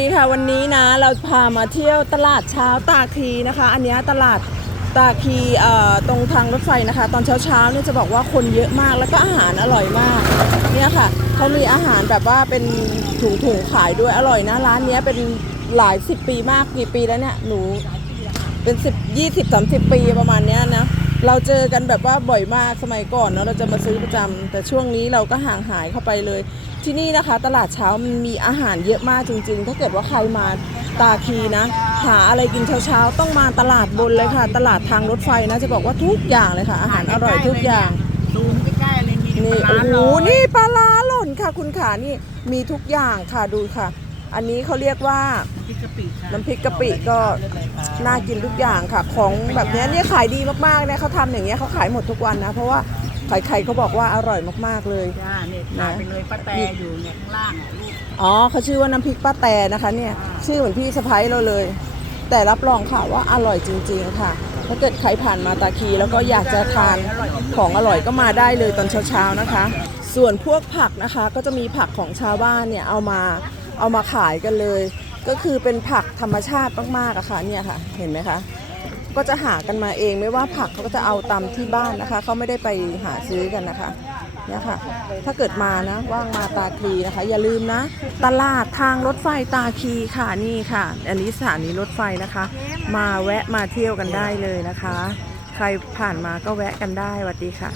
ดีค่ะวันนี้นะเราพามาเที่ยวตลาดเช้าตาคีนะคะ อันนี้ตลาดตาคีเอ่อตรงทางรถไฟนะคะ ตอนเช้าเช้าเนี่ยจะบอกว่าคนเยอะมากแล้วก็อาหารอร่อยมากเนี่ยค่ะเขามีอาหารแบบว่าเป็นถุงถุงๆขายด้วยอร่อยนะร้านนี้เป็นหลายสิบปีมากกี่ปีแล้วเนี่ยหนูเป็นสิบยี่สิบสามสิบปีประมาณเนี้ยนะ เราเจอกันแบบว่าบ่อยมากสมัยก่อนเนาะเราจะมาซื้อประจำแต่ช่วงนี้เราก็ห่างหายเข้าไปเลย ที่นี่นะคะ ตลาดเช้ามันมีอาหารเยอะมากจริง ๆ ถ้าเกิดว่าใครมาตาคีนะหาอะไรกินเช้าๆต้องมาตลาดบนเลยค่ะ ตลาดทางรถไฟนะจะบอกว่าทุกอย่างเลยค่ะ อาหารอร่อยทุกอย่างซูมใกล้ๆเลยมีนี่ปลาโอ้ร้าโหลอยนี่ปลาร้าหล่นค่ะ คุณขานี่มีทุกอย่างค่ะดูค่ะ อันนี้เขาเรียกว่าพริกกะปิค่ะน้ำพริกกะปิก็น่ากินทุกอย่างค่ะ ของแบบเนี้ยเนี่ยขายดีมากๆนะเขาทำอย่างเงี้ยเขาขายหมดทุกวันนะ เพราะว่าใครๆเขาบอกว่าอร่อยมากๆเลย จ้าเนี่ยถ่ายไปเลยป้าแตอยู่เนี่ยข้างล่างอะลูกอ๋อเขาชื่อว่าน้ำพริกป้าแตนะคะเนี่ยชื่อเหมือนพี่สะพ้ายเราเลย แต่รับรองค่ะว่าอร่อยจริง ๆ ค่ะ ถ้าเกิดใครผ่านมาตาคีแล้วก็อยากจะทานของอร่อยก็มาได้เลยตอนเช้าๆนะคะ ส่วนพวกผักนะคะก็จะมีผักของชาวบ้านเนี่ยเอามา เอามาขายกันเลย ก็คือเป็นผักธรรมชาติมากๆอะค่ะเนี่ยค่ะ เห็นไหมคะ ก็จะหากันมาเองไม่ว่าผักเขาก็จะเอาตามที่บ้านนะคะเขาไม่ได้ไปหาซื้อกันนะคะเนี่ยค่ะ ถ้าเกิดมานะว่างมาตาคีนะคะ อย่าลืมนะ ตลาดทางรถไฟตาคีค่ะนี่ค่ะ อันนี้สถานีรถไฟนะคะ มาแวะมาเที่ยวกันได้เลยนะคะ ใครผ่านมาก็แวะกันได้สวัสดีค่ะ